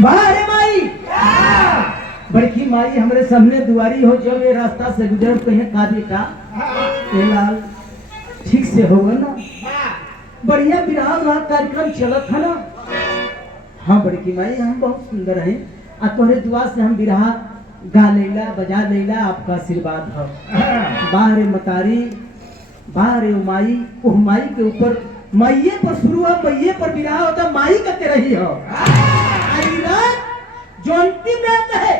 बाहर माई बड़की माई हमरे सामने दुआरी हो, जब ये रास्ता से गुजर कहे का बेटा लाल ठीक से होगा ना, बढ़िया विवाह कार्यक्रम चलत है ना। हाँ बड़की माई हम बहुत सुंदर हैं, आ तोहरे दुआ से हम विवाह गा लेला बजा लेला, आपका आशीर्वाद हो। बाहर मतारी बाहर माई, वो माई के ऊपर माइये पर शुरू हो, माइये पर विवाह होता, माई करते रही हो। जो अंतिम रात है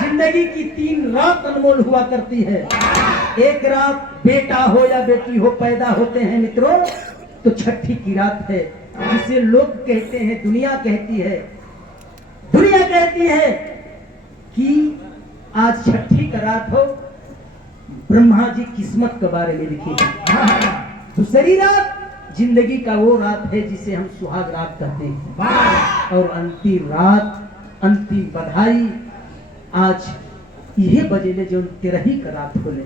जिंदगी की, 3 रात अनमोल हुआ करती है। एक रात बेटा हो या बेटी हो पैदा होते हैं मित्रों, तो छठी की रात है, जिसे लोग कहते हैं, दुनिया कहती है कि आज छठी का रात हो। ब्रह्मा जी किस्मत के बारे में लिखी है। दूसरी रात जिंदगी का वो रात है जिसे हम सुहाग रात कहते हैं। और अंतिम रात, अंतिम बधाई आज ये बजेले जो 13 का रात होले,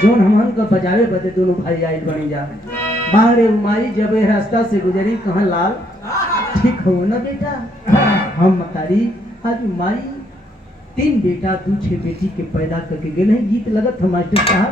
जोन हमन का बजावे बदे दोनों भाई आई बनी जा। बाहर उमाई जब ये रास्ता से गुजरी, कहा लाल ठीक हो ना बेटा। हम मतारी आज माई 3 बेटा 2 6 बेटी के पैदा करके गए हैं। गीत लगत हम मास्टर साहब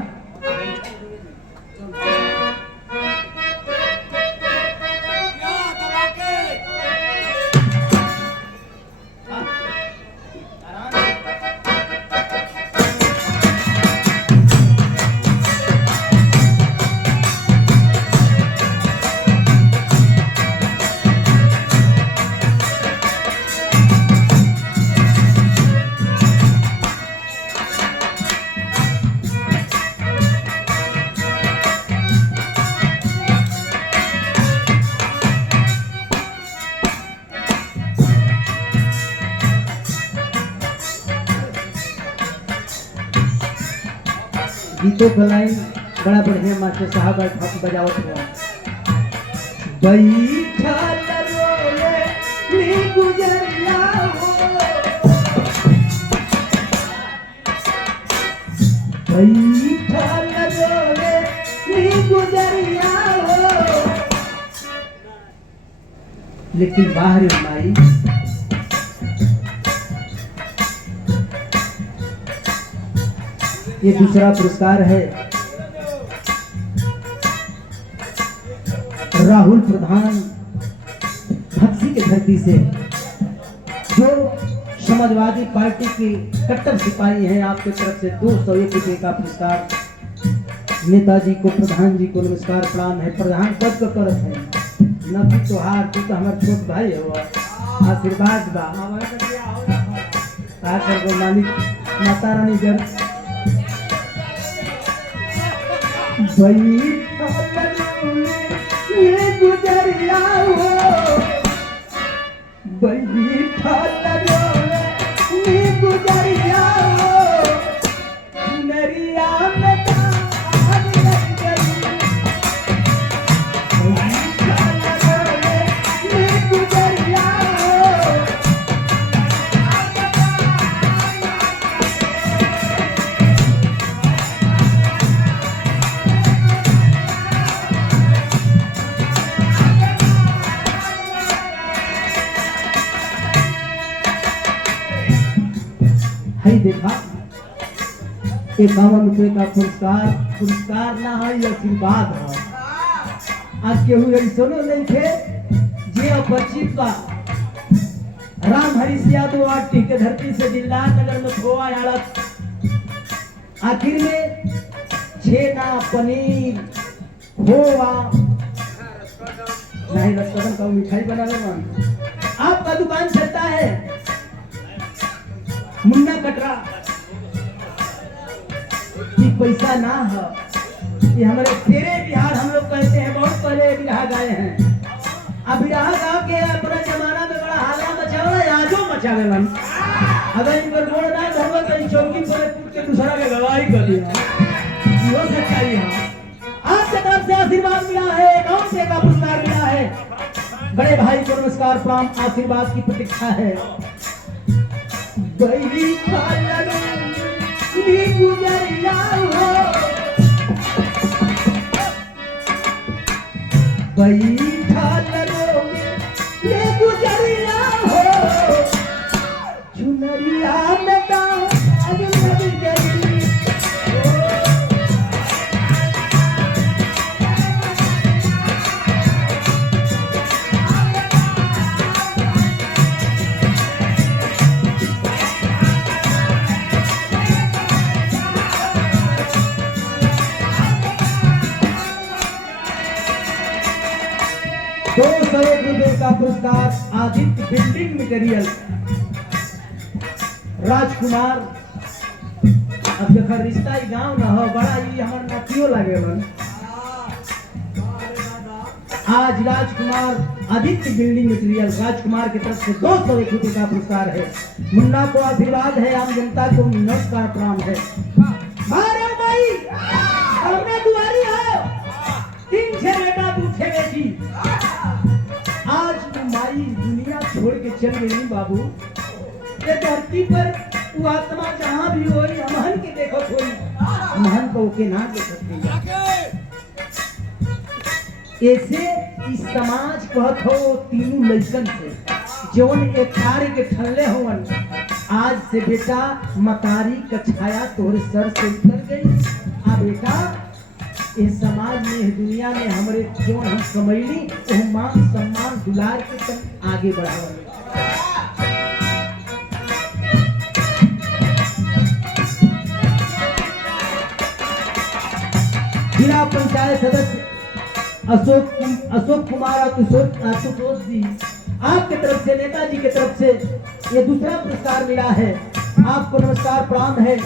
गीतों का लाइन बड़ा बढ़िया मास्टर साहब बजावत हुआ। बैठा रोले नी गुजरिया हो, बैठा रोले नी गुजरिया हो। लेकिन बाहर माई ये दूसरा पुरस्कार है राहुल प्रधान भक्सी के धरती से, जो समाजवादी पार्टी के कट्टर सिपाही हैं। आपके तरफ से 201 रुपये का पुरस्कार नेताजी को, प्रधान जी को नमस्कार प्रणाम है। प्रधान पद को करत है नबी तोहार, तू तो हमार छोट भाई हो, आशीर्वाद बा मालिक माता रानी जन गुजरिया हो, गुजरिया हो, नरिया में गुजरिया हो। देखा 51 रुपये का पुरस्कार ना है, ये आशीर्वाद है। आज केहू ऐसनो नहीं थे जे बचित बा। राम हरीश यादव आटी के धरती से दिलदार नगर में खोआ आड़त, आखिर में छेना पनीर खोआ नहीं रसकदम का मिठाई बना लेना। आपका दुकान चलता है मुन्ना कटरा, ये पैसा ना है, ये हमारे तेरे बिहार हम लोग कहते हैं। बहुत पहले बिहार गाए हैं। अब बिहार गा के अपना जमाना में बड़ा हाला मचावा, आजो मचावे मन। अगर इन पर गोड़ ना धरवा तो चौकी पर कूद के दूसरा के गवाही कर दिया। वो सच्चाई है। आपके तरफ से आशीर्वाद मिला है, कौन से का पुरस्कार मिला है। बड़े भाई को नमस्कार प्रणाम, आशीर्वाद की प्रतीक्षा है। बैठा नी गुजरिया हो, बैठा नी गुजरिया हो। का पुरस्कार आदित्य बिल्डिंग मटेरियल राजकुमार। अब देखो रिश्ता ही गांव ना हो, बड़ा ही हमार नातियों लगे मन। आज राजकुमार आदित्य बिल्डिंग मटेरियल राजकुमार की तरफ से 201 रुपये का पुरस्कार है। मुन्ना को आशीर्वाद है, आम जनता को नमस्कार प्रणाम है। अरे भाई हमने दुआरी है, 3 छह बेटा 2 छह बेटी। आज माई दुनिया छोड़ के चल गई बाबू, ये धरती पर वो आत्मा जहाँ भी हो महन के देखो कोई महन को के ना देख सकते। ऐसे इस समाज कहत हो तीनों लड़कन से जौन एक कार्य के ठल्ले होवन। आज से बेटा मतारी का छाया तोहरे सर से उतर गई। आ बेटा इस समाज में इस दुनिया में हमारे जौन हम कमैली वो मान सम्मान दुलार के तक आगे बढ़ावे। जिला पंचायत सदस्य अशोक कुमार आशुतोष जी, आपके तरफ से नेताजी की तरफ से ये दूसरा पुरस्कार मिला है। आपको नमस्कार प्रणाम है।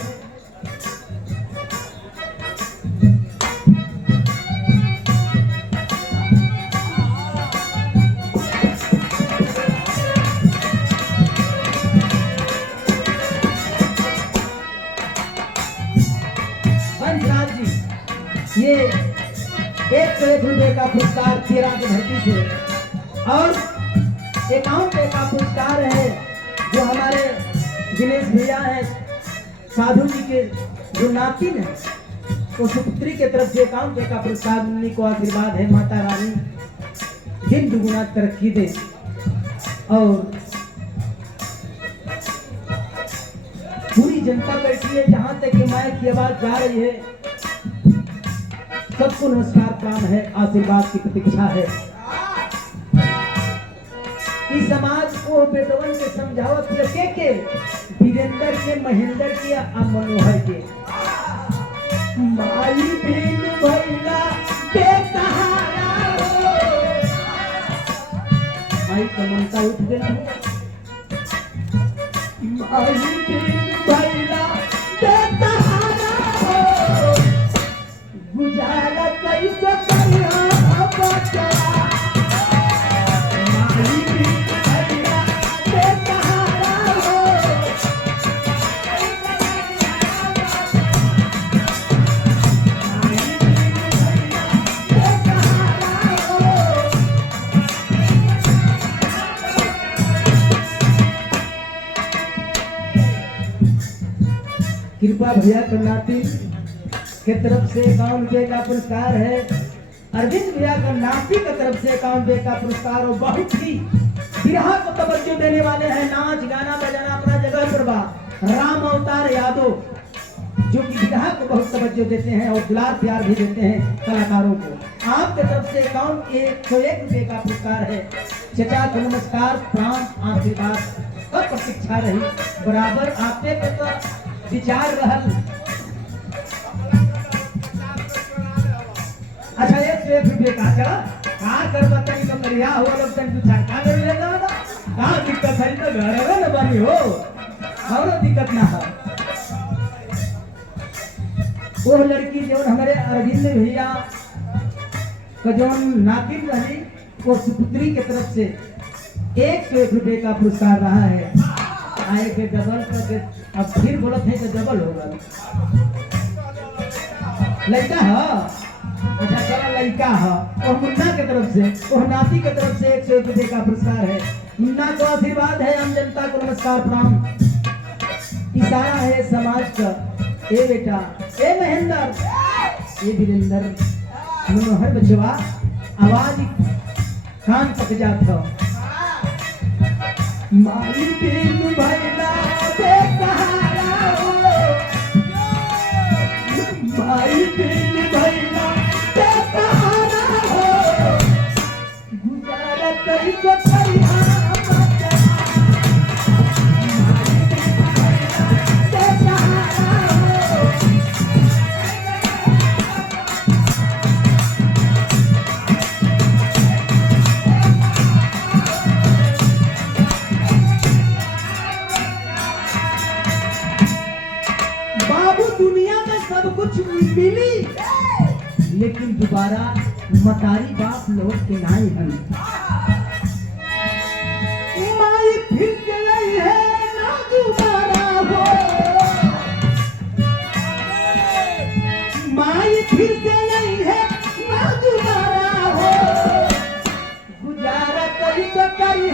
हंसराज जी, ये 101 रुपये का पुरस्कार 13 की धरती से, और 51 रुपये का पुरस्कार है जो हमारे दिनेश भैया है साधु जी के जो नातिन है, तो सुपुत्री के तरफ से 51 रुपये का पुरस्कार मिलने को आशीर्वाद है। माता रानी दिन दुगुना तरक्की दे। और पूरी जनता बैठी है, जहां तक कि माइक की आवाज जा रही है, सबको नमस्कार प्रणाम है, आशीर्वाद की प्रतीक्षा है। इस समाज को बेटवन के समझावत के वीरेंद्र के, महेंद्र के और मनोहर के। माई बिन भैला बेसहारा हो, माई का ममता उठ गया। माई बिन भैला बेसहारा हो, गुजारा कैसे करिया बच्चा। माई बिन भैला बेसहारा हो, माई बिन भैला बेसहारा हो। कृपा भैया करनाती के तरफ से 51 रुपये का पुरस्कार है। अरविंद भैया का नाती की तरफ से 51 रुपये का पुरस्कार, और बहुत ही बिरहा को तवज्जो देने वाले हैं। नाच गाना बजाना अपना जगह पर बा। राम अवतार यादव जो कि बिरहा को बहुत तवज्जो देते हैं और दुलार प्यार भी देते हैं कलाकारों को। आपके तरफ से 101 रुपये का पुरस्कार है। चचा को नमस्कार प्रणाम, आशीर्वाद और प्रतीक्षा रही बराबर आपके तो विचार रहल। अच्छा 101 रुपये का चला कहाँ कर बताई तो करिया हुआ लोग तन तू छक्का कर लेना ना कहाँ दिक्कत है तो घर में न बनी हो और दिक्कत ना है। वो लड़की जो हमारे अरविंद भैया का जो नातिन रही, वो सुपुत्री की तरफ से 101 रुपये का पुरस्कार रहा है। आए के डबल करके अब फिर बोलत है कि डबल होगा। लड़का है अच्छा चला लड़का है, और मुन्ना की तरफ से और नाती की तरफ से 101 रुपये का पुरस्कार है। मुन्ना को आशीर्वाद है, आम जनता को नमस्कार प्रणाम। इशारा है समाज का, ए बेटा ए महेंद्र ए वीरेंद्र मनोहर बचवा आवाज कान तक जाता। माई बिन भैला बेसहारा हो, माई बिन भैला बेसहारा हो, गुजारा कैसे करिया बच्चा। माई बिन भैला बेसहारा हो, मिली, लेकिन दोबारा मतारी बाप लौट के नाई हन। माई फिर के नहीं है ना दोबारा हो, माई फिर से नहीं है ना दोबारा हो, गुजारा करी तो करी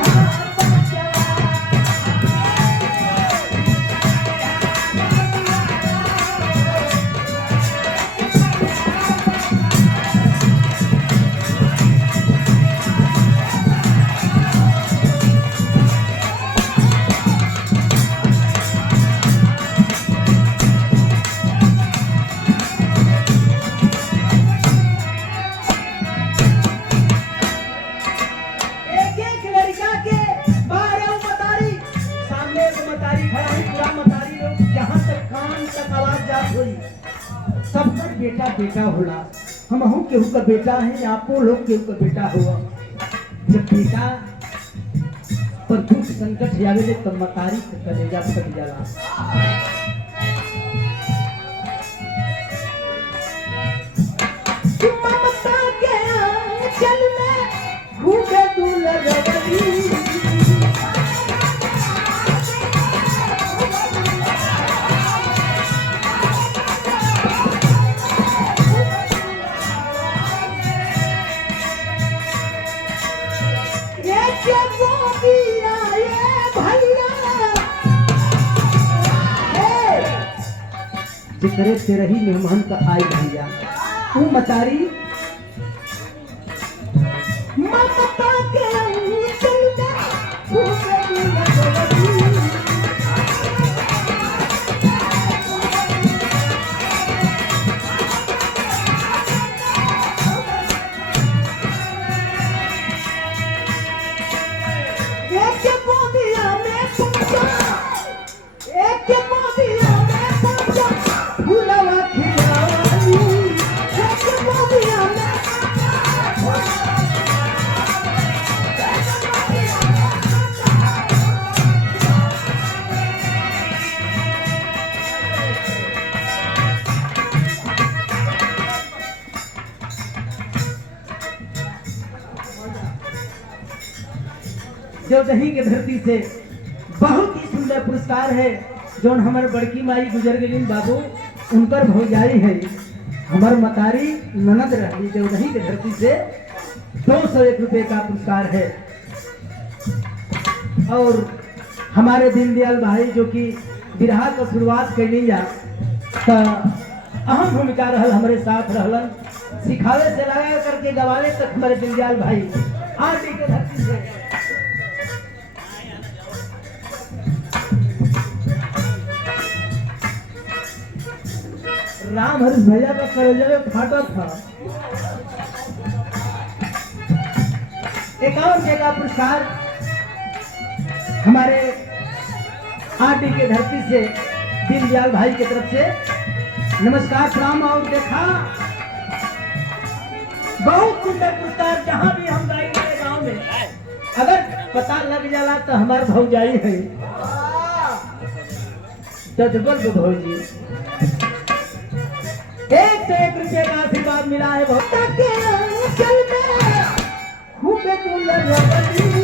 बेटा बेटा होला। हम केहू का बेटा है, आपो लोग केहू का बेटा हुआ। जब बेटा पर दुख संकट आवे तो मतारी के कलेजा फट जाला। ममता के आंचल में खूबे तू लगवली, जितरे से रही मेहमान का आई भैया तू मतारी ममता के आंचल में खूबे तू लगवली। देवदही के धरती से बहुत ही सुंदर पुरस्कार है जो हमारे बड़की माई गुजर गई बाबू उनकर भौजाई है हमार मतारी ननद रही। देवदही के धरती से 201 रुपए का पुरस्कार है। और हमारे दीनदयाल भाई जो कि बिरहा का शुरुआत कैली जा अहम भूमिका रहल, हमारे साथ रहलन, सिखावे से लगा करके गवावे तक हमारे दीनदयाल भाई आरडी के धरती से। राम हरीश भैया का कलेजा में फाटा था। 51 रुपए का पुरस्कार हमारे आरडी के धरती से दीनदयाल भाई की तरफ से नमस्कार प्रणाम। और देखा बहुत सुंदर पुरस्कार, जहां भी हम जाएंगे गांव में अगर पता लग जाला तो हमारे भौजाई है जजबल भौजी। 101 रुपए का आशीर्वाद मिला है। भक्ता के आंचल में खूबे तू लगवली,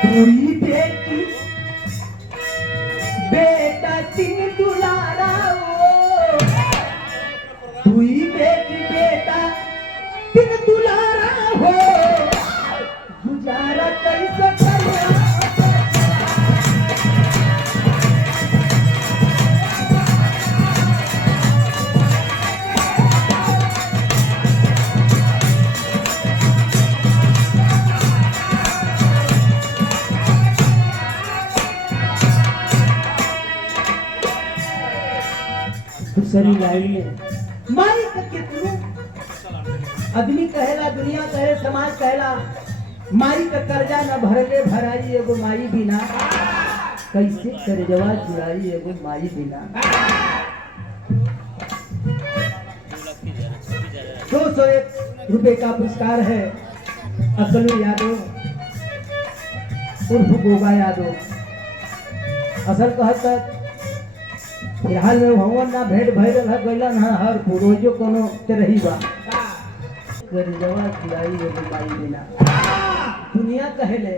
पूरी बेटी बेटा तीन दुलारा हो, पूरी बेटी बेटा तीन दुलारा हो, गुजारा कैसे करिया। दूसरी लाइन में माई का कितनू आदमी कहेला, दुनिया कहे, समाज कहेला माई का कर्जा न भरले भराई एगो माई बिना, कैसे कर्जवा चुराई एगो माई बिना। 201 रुपए का पुरस्कार है अकलू यादव उर्फ गोगा यादव। असल कहत फिलहाल में भवन ना भेंट भइल गइला ना हर रोजो कोनो ते रही बा कर्जवा चुराई एगो माई बिना। दुनिया कहले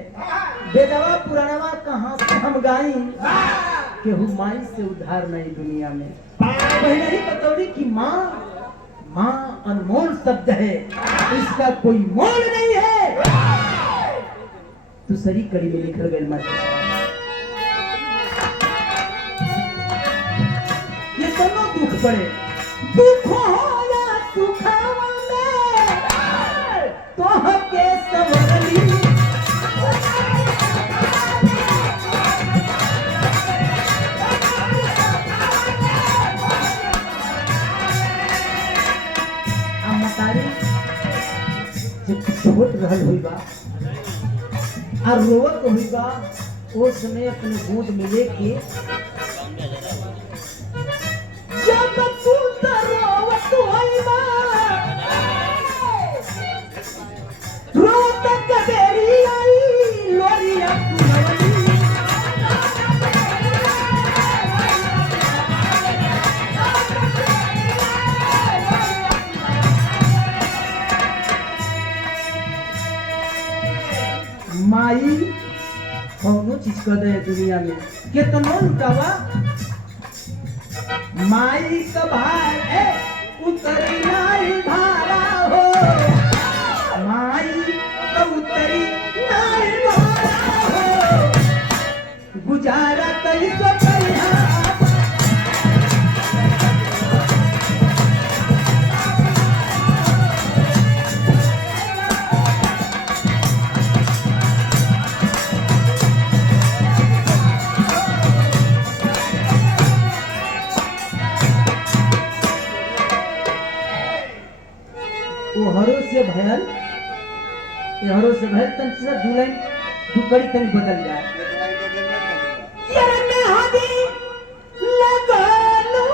बेदवा पुराणवा कहाँ से हम गाई, केहू माई से उधार नहीं दुनिया में। पहले ही बतौड़ी कि माँ माँ अनमोल शब्द है, इसका कोई मोल नहीं है। दूसरी कड़ी में लिखल गई माता ये दोनों दुख पड़े, दुख हो या सुखावा में तो के सवरली छोट रहल हुई बा और रोवत हुई बा, वो समय अपने गोद में लेके जब तू रोवत हुई बा रोवत कबेरी आई लोरिया माई कौनो चीज कर दे दुनिया में कितना लुटावा। माई का भाई उतरी नाई भारा हो, माई का उतरी नाई भारा हो, गुजारा कैसे करिया हरो से भयल, ये हरो से भयल तन से दुल्हन दुकड़ी तन बदल जाए। यार मैं हदी लगालू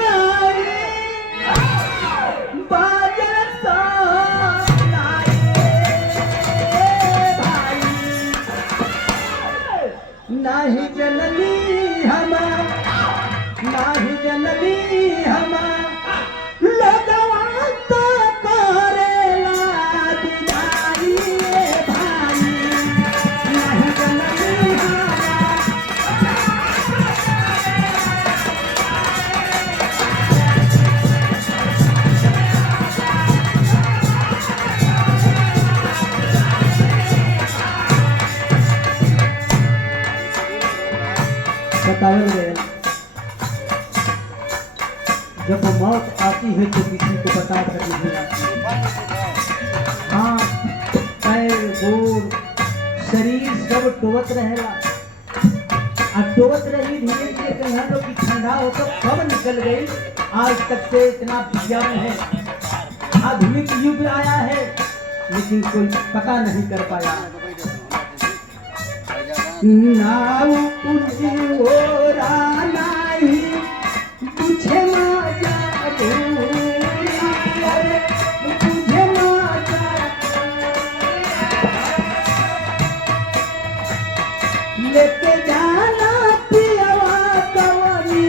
नारे बाजार सानाए भाई नाही जननी हमा, नाही जननी हमा लगवा जब मौत आती है तो किसी को बता कर नहीं आती। हाँ पैर गोर शरीर सब टोवत रहेला, अब टोवत रही धीरे धीरे कहीं लोग की ठंडा होकर कब निकल गई। आज तक से इतना विज्ञान है, आधुनिक युग आया है, लेकिन कोई पता नहीं कर पाया। नाव हो राना ही तुझे माया तुझे माया लेके जाना पियावा कवनी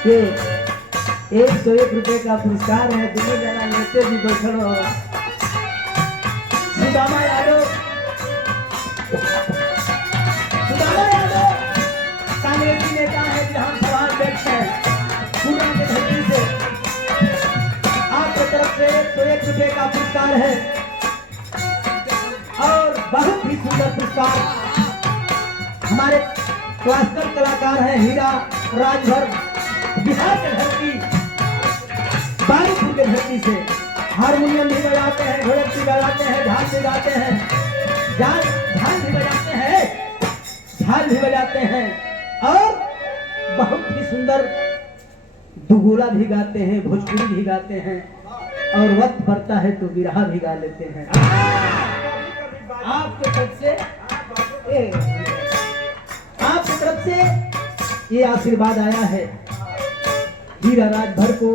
ये 101 रुपए का पुरस्कार है, दोनों जना लेते भी बैठल हो। सुदामा यादव कांग्रेसी नेता है, विधानसभा अध्यक्ष है पूर्णा के धरती से। आपकी तरफ से 101 रुपए का पुरस्कार है और बहुत ही सुंदर पुरस्कार। हमारे क्लासिकल कलाकार हैं हीरा राजभर, बिहार के धरती, बारीपुर के धरती से। हारमोनियम भी बजाते हैं, ढोलक भी बजाते हैं, झाल भी गाते हैं, झाल भी बजाते हैं, झाल भी बजाते हैं और बहुत ही सुंदर दुगुला भी गाते हैं, भोजपुरी भी गाते हैं और वक्त पड़ता है तो बिरहा भी गा लेते हैं। आपके तरफ से ये आशीर्वाद आया है। हीरा राजभर को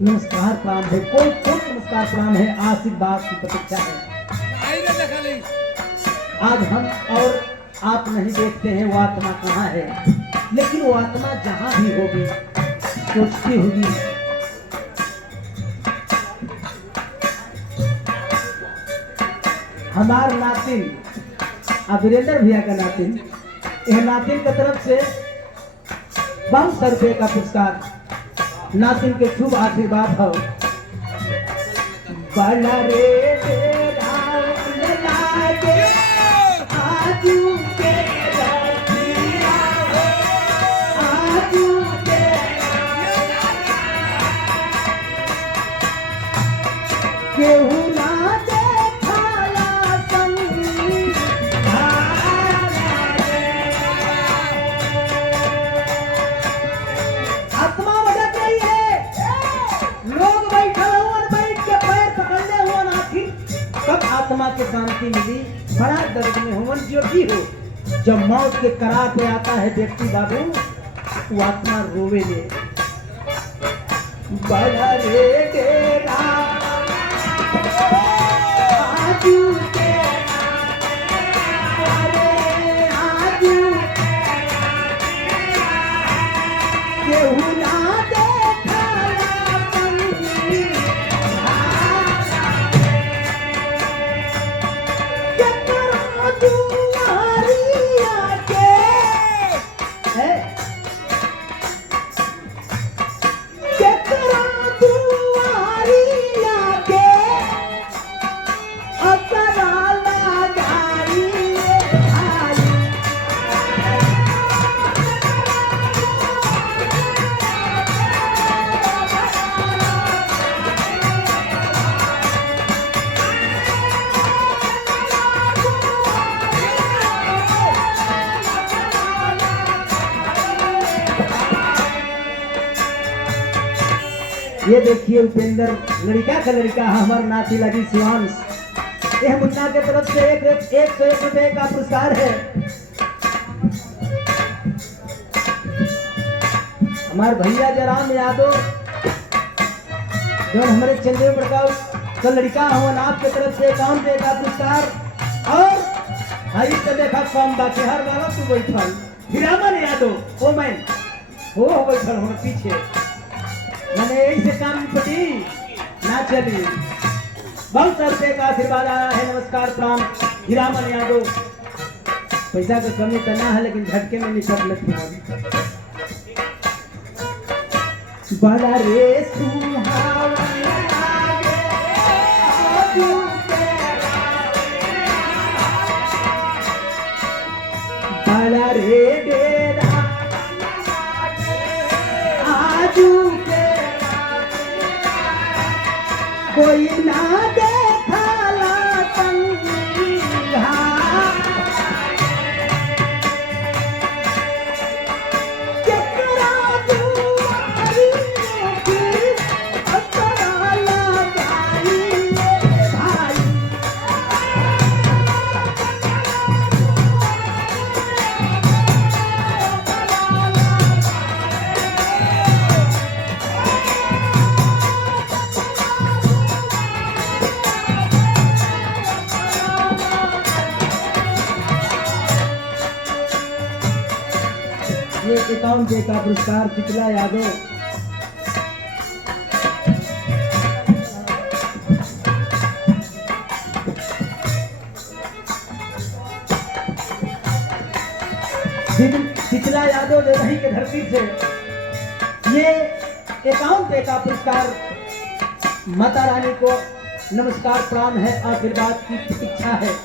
नमस्कार प्रणाम है, कोई नमस्कार प्रणाम है, आशीर्वाद की प्रतीक्षा है। आज हम और आप नहीं देखते हैं वो आत्मा कहाँ है, लेकिन वो आत्मा जहां भी होगी सोचती होगी हमार नातिन, वीरेंद्र भैया का नातिन, यह नातिन की तरफ से 52 रुपए का पुरस्कार, नातिन के शुभ आशीर्वाद हो। बड़ा रे आत्मा के शांति मिली, बड़ा दर्द में हो जो भी हो। जब मौत के करार पे आता है व्यक्ति बाबू, वो आत्मा रोवे ले। बड़ा रे डेरा आजू के आजू केहू ना ये देखिए उपेंद्र लड़का का लड़का हमार नाती लगी शिवांश, यह मुन्ना के तरफ से 101 रुपए का पुरस्कार है। हमारे भैया जयराम यादव जो हमारे चंद्र बड़का का लड़का हो, आपके तरफ से 51 रुपए का पुरस्कार और हरी तो देखा कम बाकी हर वाला तू बैठल हिरामन यादव ओ मैं हो बैठल हो पीछे, मैंने ऐसे काम पड़ी ना चली। 52 रुपए का आशीर्वाद आया है, नमस्कार प्रणाम हीरामन यादव। पैसा का कमी तो ना है लेकिन झटके में निपट लेते हैं। बड़ा रे सुहावना बड़ा रे डेरा आजू कोई ना देखला संगिहा केकरा दुआरी की असरा लगाई भाई। ये 51 रुपए का पुरस्कार पिछला यादव सुशीला यादव देवही के धरती से ये 51 का पुरस्कार माता रानी को नमस्कार प्रणाम है, आशीर्वाद की प्रतीक्षा है।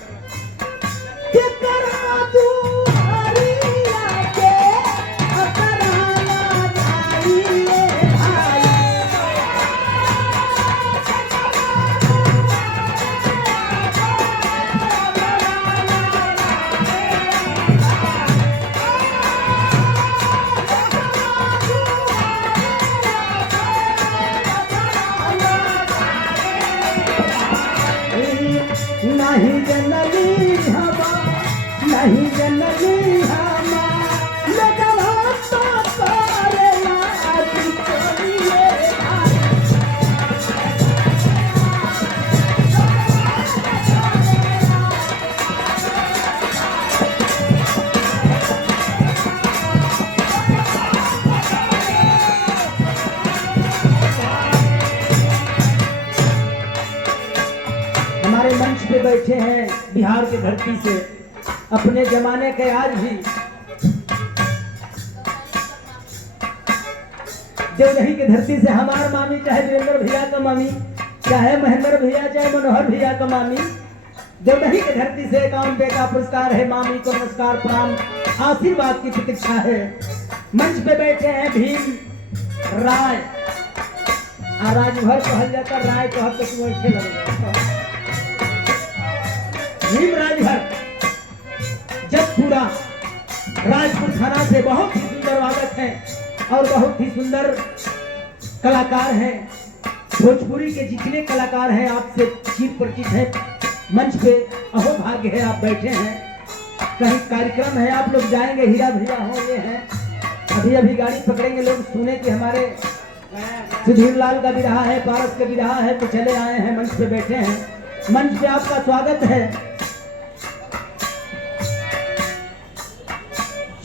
नहीं जननी हवा नहीं जननी हवा लगवा तो करे लागी चलिए हमारे मंच पे बैठे हैं बिहार की धरती से, अपने जमाने के आज भी देवदही की धरती से हमारे मामी, चाहे वीरेंद्र भैया का मामी, चाहे महेंद्र भैया, चाहे मनोहर भैया का मामी, देवदही की धरती से 51 का पुरस्कार है। मामी को नमस्कार प्रणाम, आशीर्वाद की प्रतीक्षा है। मंच पे बैठे हैं भीम राय, राजभर कहल जाता, राय कहल तो तू ऐसे लगेगा। भीम राजभर जसपुरा राजपुर थाना से बहुत ही सुंदर वादक हैं और बहुत ही सुंदर कलाकार हैं। भोजपुरी के जितने कलाकार हैं आपसे चिर परिचित हैं। मंच पे अहो भाग्य है आप बैठे हैं, कहीं कार्यक्रम है आप लोग जाएंगे, हीरा भैया हो ये हैं, अभी अभी गाड़ी पकड़ेंगे लोग, सुने कि हमारे सुधीर लाल का भी रहा है, पारस का भी रहा है, तो चले आए हैं, मंच पे बैठे हैं। मंच पे आपका स्वागत है।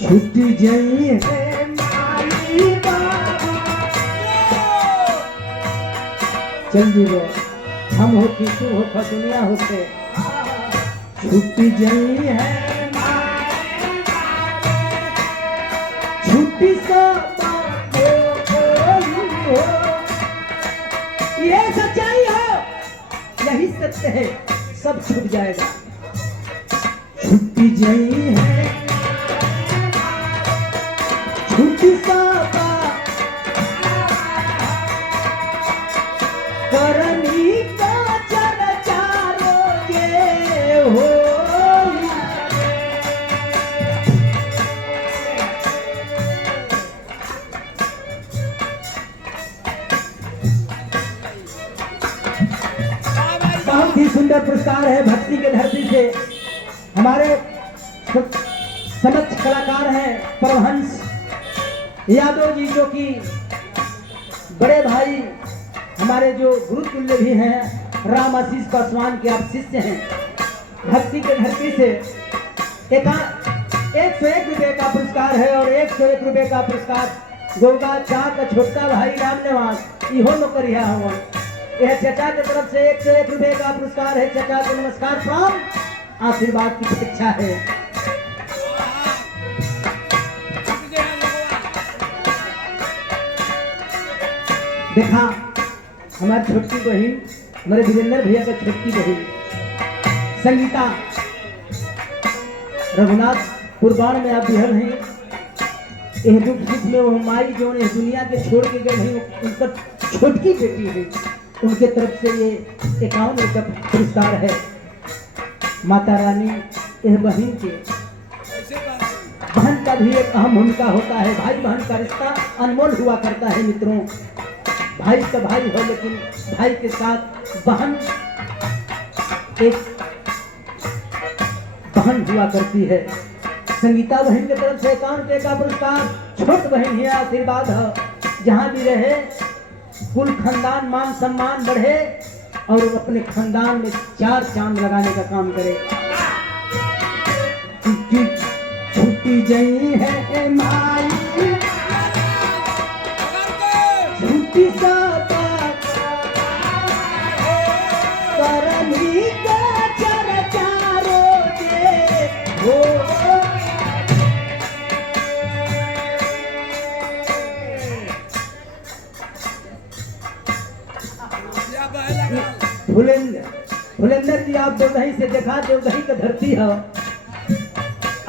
छुट्टी जई है माली बाबा, चल जीवो हम हो कि तू हो का दुनिया होते, छुट्टी जई है छुट्टी सा हो, ये सच्चाई हो, यही सत्य है, सब छूट जाएगा। छुट्टी जई है छुट्टी साबा करनी का चरचारो ये हो, बहुत ही सुंदर पुरस्कार है। भक्ति के धरती से हमारे समक्ष कलाकार हैं परमहंस यादव जी, जो कि बड़े भाई हमारे जो गुरुतुल्य भी हैं, राम आशीष पासवान के आप शिष्य हैं। भक्ति के धरती से 101 रुपए का पुरस्कार है और 101 रुपए का पुरस्कार गोगा चा का छोटा भाई राम निवास इहो नौकरिया हुआ। यह चचा की तरफ से 101 रुपए का पुरस्कार है। चचा को नमस्कार प्रणाम, आशीर्वाद की प्रतीक्षा है। देखा हमारी छोटी बहन, हमारे वीरेंद्र भैया का छोटी बहन संगीता रघुनाथ पुरबाण में आप बिहर हैं। यह दुख सुख में वो माई जो इस दुनिया के छोड़ के गए हैं, उनका छोटकी बेटी है, उनके तरफ से ये 51 का पुरस्कार है। माता रानी यह बहन के बहन का भी एक अहम भूमिका होता है। भाई बहन का रिश्ता अनमोल हुआ करता है मित्रों। भाई का भाई हो, लेकिन भाई के साथ बहन एक बहन हुआ करती है। संगीता बहन की तरफ से 51 का पुरस्कार। छोट बहन ही आशीर्वाद है, जहाँ भी रहे कुल खानदान मान सम्मान बढ़े और अपने खानदान में 4 चांद लगाने का काम करे। छुट्टी जई है माई छुट्टी करनी का चरचारो दे हो, भूलेंद्र जी आप देवदही से देखा, देवदही का धरती है।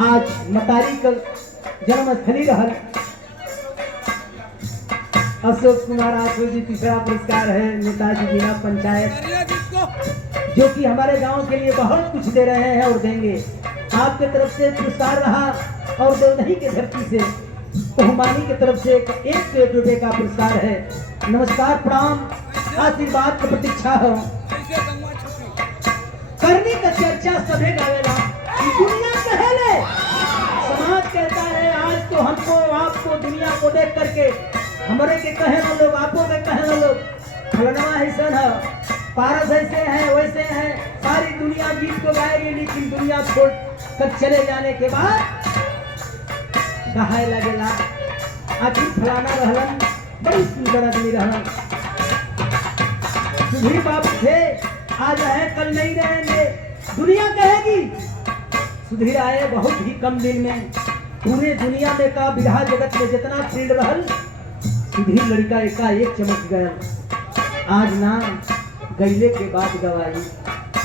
आज मतारी का जन्म स्थली रहल। अशोक कुमार आसू जी तीसरा पुरस्कार है, नेताजी जिला पंचायत, जो कि हमारे गांव के लिए बहुत कुछ दे रहे हैं और देंगे। आपके तरफ से पुरस्कार रहा और देवदही के धरती से कोहमानी की तरफ से 1 रुपए का पुरस्कार है। नमस्कार, प्रणाम, आशीर्वाद की प्रतीक्षा हो। करनी का चर्चा सभे गावेला, दुनिया कहेले, समाज कहता है। आज तो हमको आपको दुनिया को देख करके हमारे के कहे ना लोग, आपको के कहे ना लोग, फलनवा ऐसा है, पारस ऐसे हैं, वैसे हैं, सारी दुनिया गीत को गाएगी, लेकिन दुनिया छोड़ कर चले जाने के बाद कहाय लगेला आखिर फलाना रहलन बड़ी सुंदर आदमी रहलन। सुधीर बाबू थे, आज है कल नहीं रहेंगे, दुनिया कहेगी। सुधीर आए बहुत ही कम दिन में, पूरे दुनिया में का विधा जगत में जितना फील्ड रहल, सुधीर लड़का एकाएक चमक गया। आज ना गईले के बाद गवाई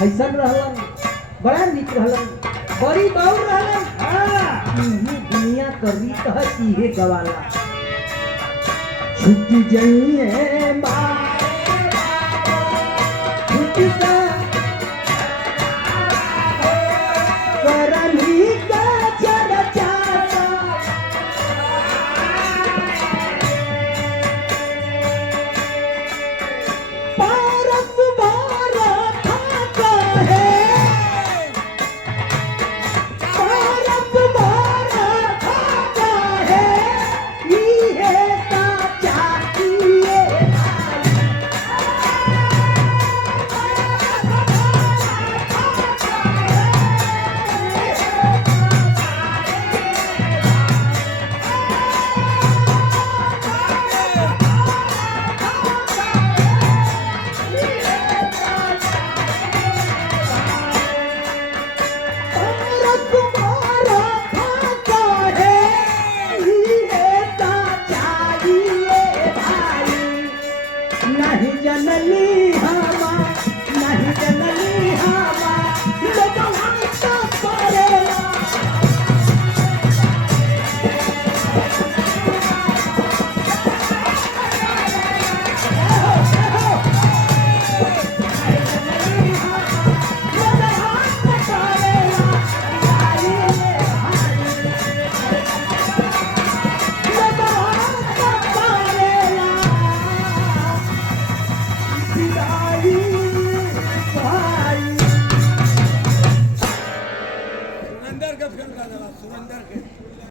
ऐसा रहलन, बड़ा निक रहलन, बड़ी बाउर रहलन। दुनिया करी कह इहे गवाला। छुट्टी जाइए